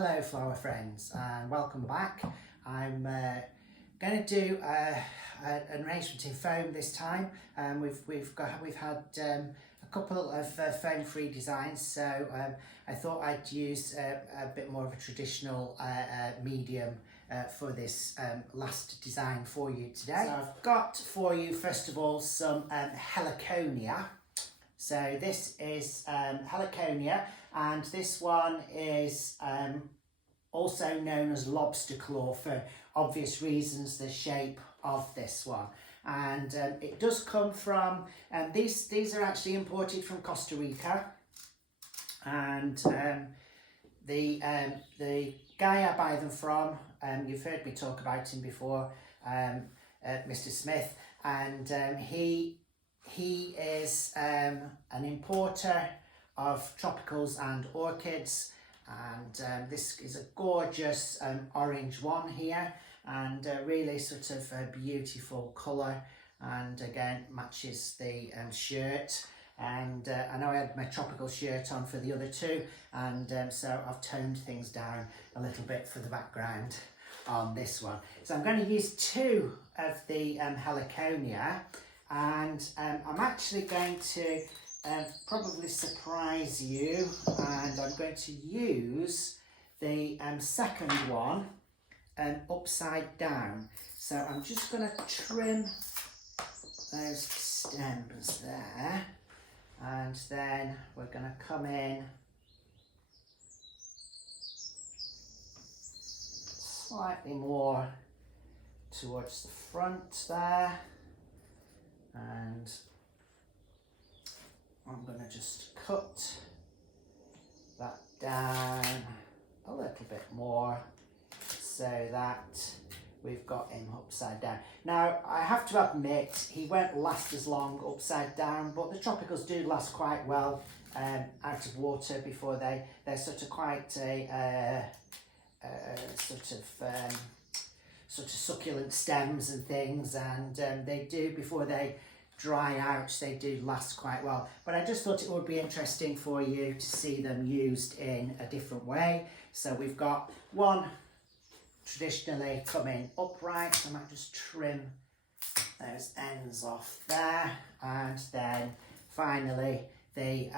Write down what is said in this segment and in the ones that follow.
Hello flower friends and welcome back. I'm going to do an arrangement in foam this time. We've had a couple of foam free designs, so I thought I'd use a bit more of a traditional medium for this last design for you today. So I've got for you first of all some heliconia. So this is heliconia, and this one is also known as lobster claw for obvious reasons, the shape of this one. And it does come from, these are actually imported from Costa Rica, and the guy I buy them from, you've heard me talk about him before, Mr. Smith, and he is an importer of tropicals and orchids, and this is a gorgeous orange one here, and really sort of a beautiful colour, and again matches the shirt. And I know I had my tropical shirt on for the other two, and so I've toned things down a little bit for the background on this one. So I'm going to use two of the heliconia, and I'm actually going to probably surprise you, and I'm going to use the second one upside down. So I'm just going to trim those stems there, and then we're going to come in slightly more towards the front there, and I'm going to just cut that down a little bit more so that we've got him upside down. Now I have to admit he won't last as long upside down, but the tropicals do last quite well out of water before they're sort of quite a sort of succulent stems and things, and they do, before they dry out, they do last quite well. But I just thought it would be interesting for you to see them used in a different way. So we've got one traditionally coming upright, so I might just trim those ends off there, and then finally the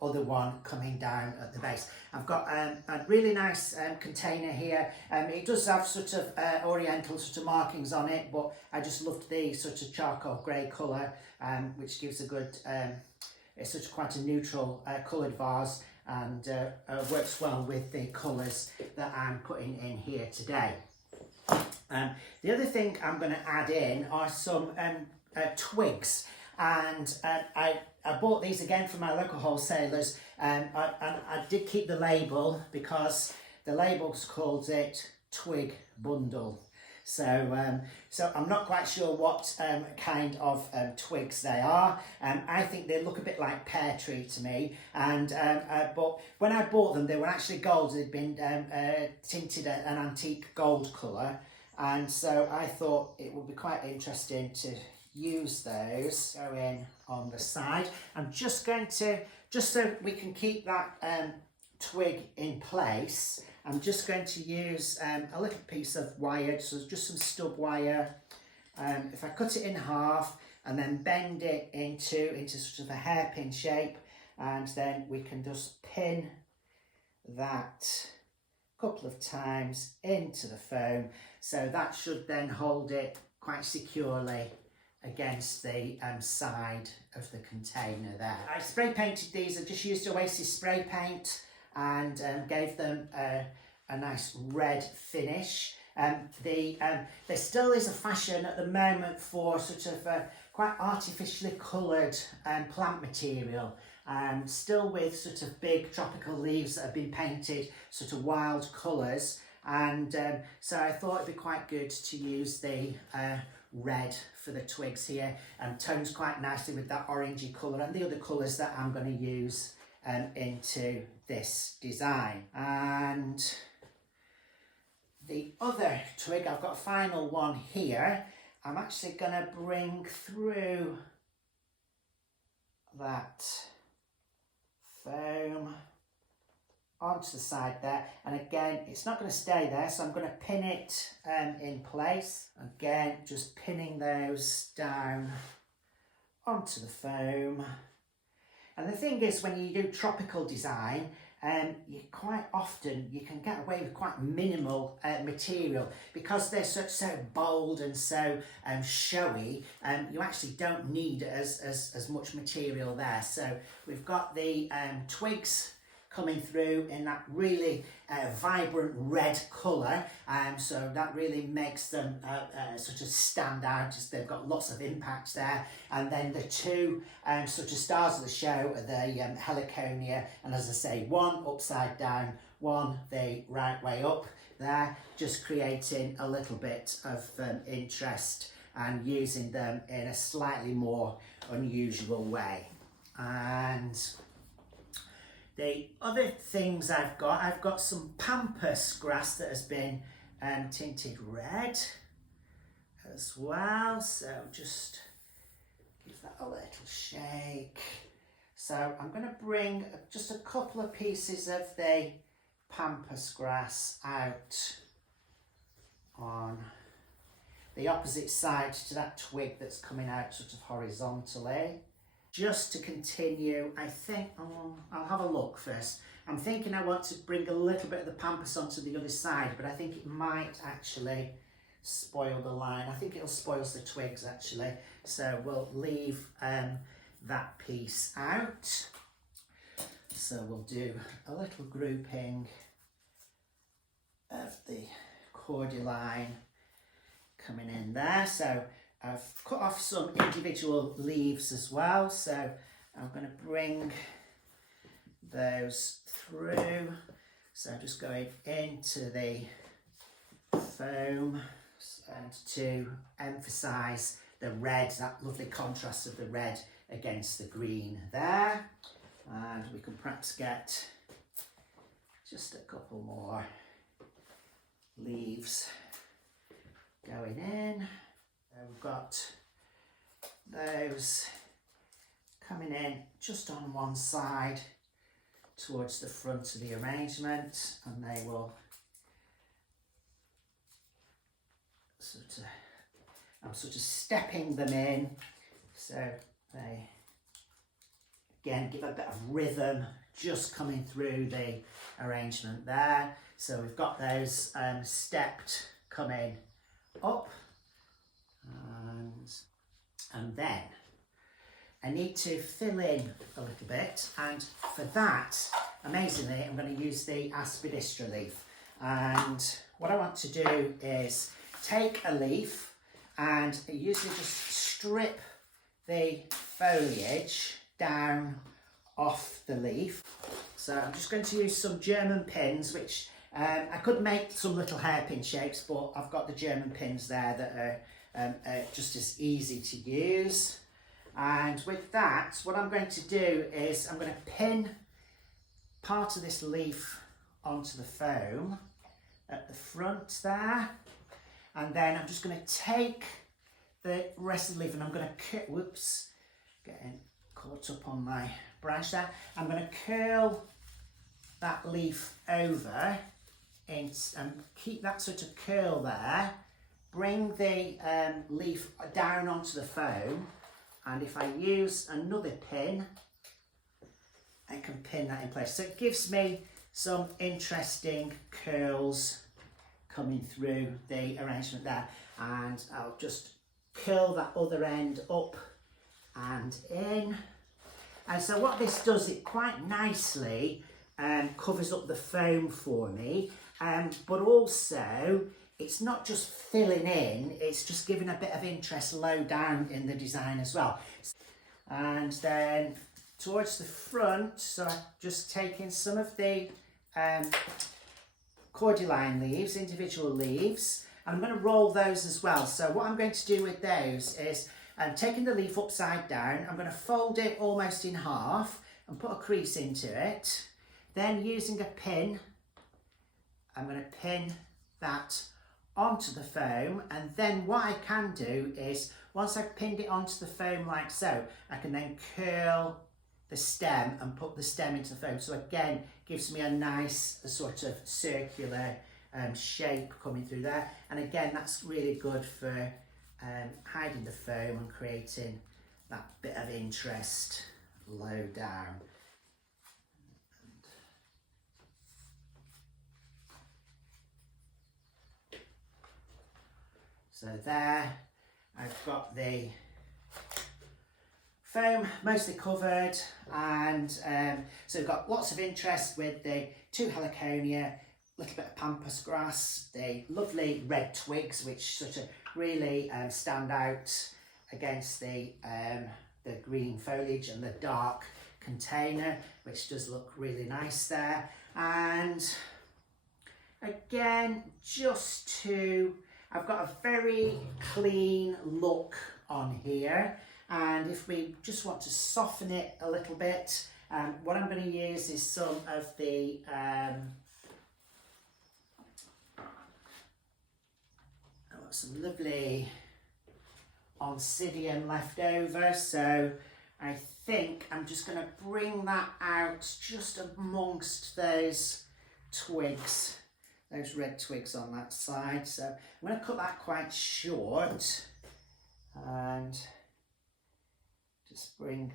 other one coming down at the base. I've got a really nice container here. It does have sort of oriental sort of markings on it, but I just loved the sort of charcoal grey colour, which gives a good, it's sort of quite a neutral coloured vase, and works well with the colours that I'm putting in here today. The other thing I'm going to add in are some twigs, and I bought these again from my local wholesalers, and I did keep the label because the label's called it twig bundle. So so I'm not quite sure what kind of twigs they are. I think they look a bit like pear tree to me, and but when I bought them they were actually gold. They'd been tinted an antique gold colour, and so I thought it would be quite interesting to use those. Go in on the side. I'm just going to, just so we can keep that twig in place, I'm just going to use a little piece of wire, so just some stub wire. If I cut it in half and then bend it into sort of a hairpin shape, and then we can just pin that a couple of times into the foam, so that should then hold it quite securely against the side of the container there. I spray painted these. I just used Oasis spray paint and gave them a nice red finish. There still is a fashion at the moment for sort of quite artificially coloured plant material, still with sort of big tropical leaves that have been painted sort of wild colours, and so I thought it'd be quite good to use the red for the twigs here, and tones quite nicely with that orangey colour and the other colours that I'm going to use into this design. And the other twig, I've got a final one here. I'm actually going to bring through that foam onto the side there, and again it's not going to stay there, so I'm going to pin it in place. Again, just pinning those down onto the foam. And the thing is, when you do tropical design, you quite often you can get away with quite minimal material because they're so bold and so showy. You actually don't need as much material there. So we've got the twigs coming through in that really vibrant red colour, so that really makes them sort of stand out, as they've got lots of impact there. And then the two sort of stars of the show are the heliconia, and as I say, one upside down, one the right way up there, just creating a little bit of interest and using them in a slightly more unusual way. And the other things I've got some pampas grass that has been tinted red as well. So just give that a little shake. So I'm going to bring just a couple of pieces of the pampas grass out on the opposite side to that twig that's coming out sort of horizontally. Just to continue, I think, I'll have a look first. I'm thinking I want to bring a little bit of the pampas onto the other side, but I think it might actually spoil the line. I think it'll spoil the twigs actually. So we'll leave that piece out. So we'll do a little grouping of the cordyline coming in there. So I've cut off some individual leaves as well, so I'm going to bring those through. So I'm just going into the foam and to emphasise the red, that lovely contrast of the red against the green there. And we can perhaps get just a couple more leaves going in. We've got those coming in just on one side towards the front of the arrangement, and they will I'm sort of stepping them in, so they again give a bit of rhythm just coming through the arrangement there. So we've got those stepped coming up. And then I need to fill in a little bit, and for that, amazingly, I'm going to use the aspidistra leaf. And what I want to do is take a leaf and usually just strip the foliage down off the leaf. So I'm just going to use some German pins, which I could make some little hairpin shapes, but I've got the German pins there that are just as easy to use. And with that, what I'm going to do is I'm going to pin part of this leaf onto the foam at the front there, and then I'm just going to take the rest of the leaf and I'm going to getting caught up on my branch there. I'm going to curl that leaf over and keep that sort of curl there. Bring the leaf down onto the foam, and if I use another pin, I can pin that in place. So it gives me some interesting curls coming through the arrangement there, and I'll just curl that other end up and in. And so what this does, it quite nicely covers up the foam for me, but also it's not just filling in, it's just giving a bit of interest low down in the design as well. And then towards the front, so I'm just taking some of the cordyline leaves, individual leaves, and I'm going to roll those as well. So what I'm going to do with those is I'm taking the leaf upside down, I'm going to fold it almost in half and put a crease into it. Then using a pin, I'm going to pin that onto the foam, and then what I can do is once I've pinned it onto the foam like so, I can then curl the stem and put the stem into the foam. So again, gives me a nice sort of circular shape coming through there. And again, that's really good for hiding the foam and creating that bit of interest low down. So there, I've got the foam mostly covered, and so we've got lots of interest with the 2 heliconia, a little bit of pampas grass, the lovely red twigs which sort of really stand out against the green foliage, and the dark container, which does look really nice there. And again, I've got a very clean look on here, and if we just want to soften it a little bit, what I'm going to use is some of the some lovely Oncidium left over, so I think I'm just going to bring that out just amongst those twigs, those red twigs on that side. So I'm going to cut that quite short and just bring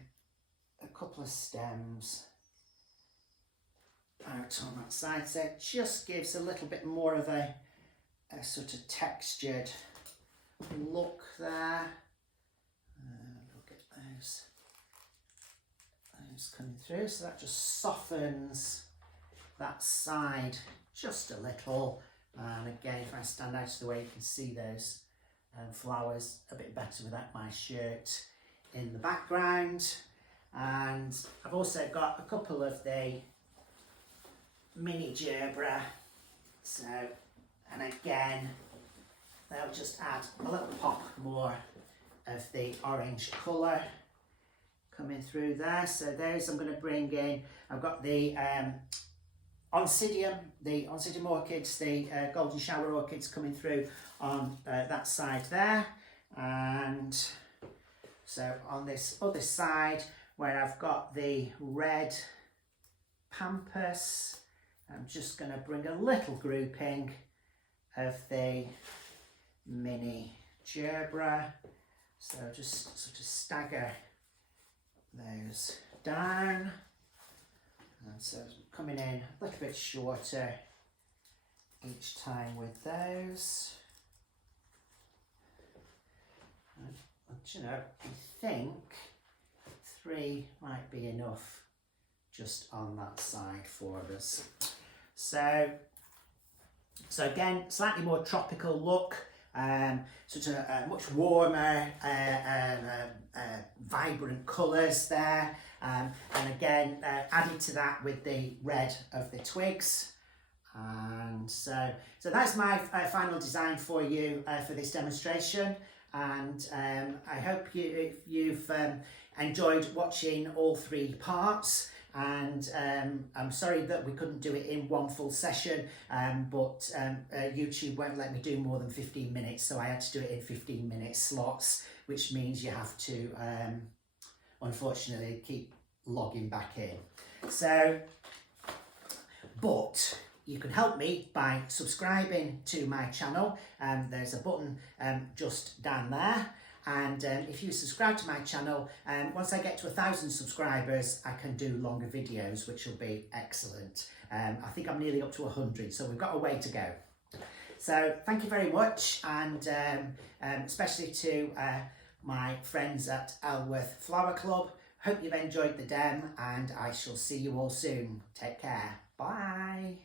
a couple of stems out on that side. So it just gives a little bit more of a sort of textured look there. Look at those coming through, so that just softens that side just a little. And again, if I stand out of the way, you can see those flowers a bit better without my shirt in the background. And I've also got a couple of the mini gerbera, so, and again, they'll just add a little pop more of the orange colour coming through there. So those I'm going to bring in. I've got the Oncidium orchids, the golden shower orchids coming through on that side there. And so on this other side, where I've got the red pampas, I'm just going to bring a little grouping of the mini gerbera. So just sort of stagger those down. And so coming in a little bit shorter each time with those. And, you know, I think 3 might be enough just on that side for us. So again, slightly more tropical look, sort of much warmer, vibrant colours there, and again added to that with the red of the twigs. And so that's my final design for you for this demonstration. And I hope you've enjoyed watching all 3 parts. And I'm sorry that we couldn't do it in one full session, but YouTube won't let me do more than 15 minutes, so I had to do it in 15-minute slots, which means you have to, unfortunately, keep logging back in. So, but you can help me by subscribing to my channel. There's a button just down there. And if you subscribe to my channel, once I get to 1,000 subscribers, I can do longer videos, which will be excellent. I think I'm nearly up to 100, so we've got a way to go. So thank you very much, and especially to my friends at Elworth Flower Club. Hope you've enjoyed the dem, and I shall see you all soon. Take care. Bye.